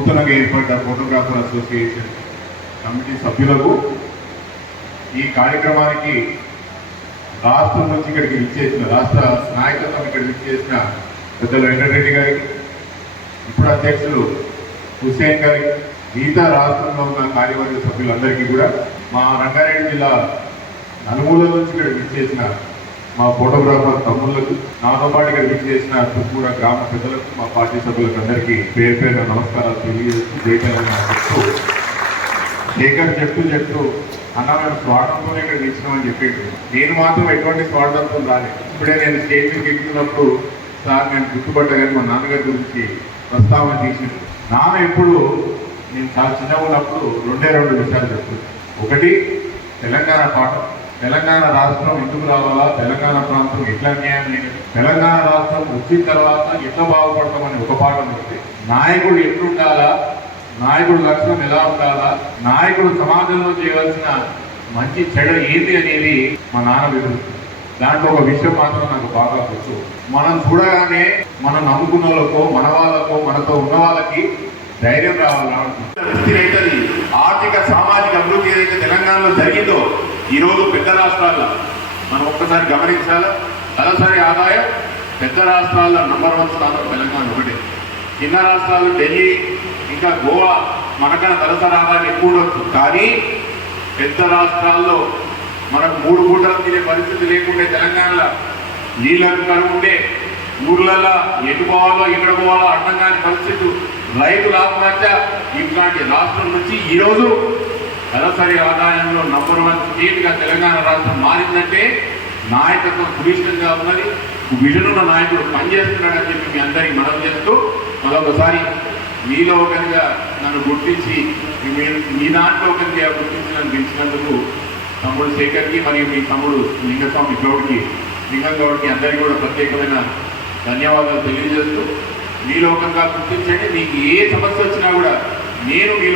నూతనంగా ఏర్పడ్డ photographer association committee సభ్యులకు ఈ కార్యక్రమానికి రాష్ట్రం నుంచి ఇక్కడికి విచ్చేసిన రాష్ట్ర నాయకత్వం ఇక్కడికి విచ్చేసిన పెద్దలు వెంకటరెడ్డి గారికి, ఇప్పుడు అధ్యక్షులు హుసేన్ గారికి, మిగతా రాష్ట్రంలో ఉన్న కార్యవర్గ సభ్యులందరికీ కూడా, మా రంగారెడ్డి జిల్లా నలుమూల నుంచి ఇక్కడ విచ్చేసిన మా ఫోటోగ్రాఫర్ తమ్ముళ్లకు, నాతో పాటు ఇక్కడ విచ్చేసిన తుమ్మూర గ్రామ పెద్దలకు, మా పార్టీ సభ్యులకు అందరికీ పేరు పేరు నమస్కారాలు తెలియజేస్తూ చెప్తూ శేఖర్ చెప్తూ అన్న మేము స్వార్థంతోనే ఇక్కడ నిలిచినామని చెప్పేది. నేను మాత్రం ఎటువంటి స్వార్థంతో రాలేదు. ఇప్పుడే నేను స్టేజ్ మీద ఎక్కుతున్నప్పుడు సార్ నేను గుర్తుపడ్డా కానీ మా నాన్నగారి గురించి ప్రస్తావన తీసింది. నాన్న ఎప్పుడు నేను చాలా చిన్నగా ఉన్నప్పుడు రెండు విషయాలు చెప్తుంది. ఒకటి, తెలంగాణ పాఠం, తెలంగాణ రాష్ట్రం ఎందుకు రావాలా, తెలంగాణ ప్రాంతం ఎట్లా అన్యాయం లేదు, తెలంగాణ రాష్ట్రం వచ్చిన తర్వాత ఎట్లా బాగుపడతామని ఒక పాఠం చెప్తే, నాయకుడు ఎట్లుండాలా, నాయకుడు లక్షణం ఎలా ఉండాలా, నాయకుడు సమాజంలో చేయవలసిన మంచి చెడు ఏంటి అనేది మా నాన్న వివరిస్తుంది. దాంట్లో ఒక విషయం మాత్రం నాకు బాగా గుర్తు. మనం చూడగానే మనం నమ్ముకున్న వాళ్ళకో, మన వాళ్ళకో, మనతో ఉన్న వాళ్ళకి ధైర్యం రావాలి. ఆర్థిక సామాజిక అభివృద్ధి ఏదైతే తెలంగాణలో జరిగిందో, ఈరోజు పెద్ద రాష్ట్రాల్లో మనం ఒక్కసారి గమనించాలా, తలసరి ఆదాయం పెద్ద రాష్ట్రాల్లో నంబర్ 1 స్థానం తెలంగాణ ఒకటే. చిన్న రాష్ట్రాలు ఢిల్లీ ఇంకా గోవా మనకన్నా తలసరి ఆదాయం ఎక్కువ ఉండొచ్చు, కానీ పెద్ద రాష్ట్రాల్లో మనకు 3 పూటలు తినే పరిస్థితి లేకుండే, తెలంగాణలో నీళ్ళకు కరువు ఉండే, ఊర్లలో ఎటు పోవాలో ఎక్కడ పోవాలో అర్థం కాని పరిస్థితి, రైతుల ఆత్మహత్య, ఇట్లాంటి రాష్ట్రం నుంచి ఈరోజు తలసరి ఆదాయంలో నంబర్ 1 స్టేట్గా తెలంగాణ రాష్ట్రం మారిందంటే నాయకత్వం సునిశ్చితంగా ఉన్నది, విజన్ ఉన్న నాయకుడు పనిచేస్తున్నాడని చెప్పి మీ అందరికీ మనం చేస్తూ, మరొకసారి మీలో ఒకరిగా నన్ను గుర్తించి మీ దాంట్లో ఒకరిగా గుర్తించి నన్ను పెంచినందుకు తమ్ముడు శేఖర్కి మరియు మీ తమ్ముడు లింగస్వామి లింగంగౌడ్కి అందరికీ కూడా ప్రత్యేకమైన ధన్యవాదాలు తెలియజేస్తూ, మీలో ఒకరిగా గుర్తించండి. మీకు ఏ సమస్య వచ్చినా కూడా నేను మీలో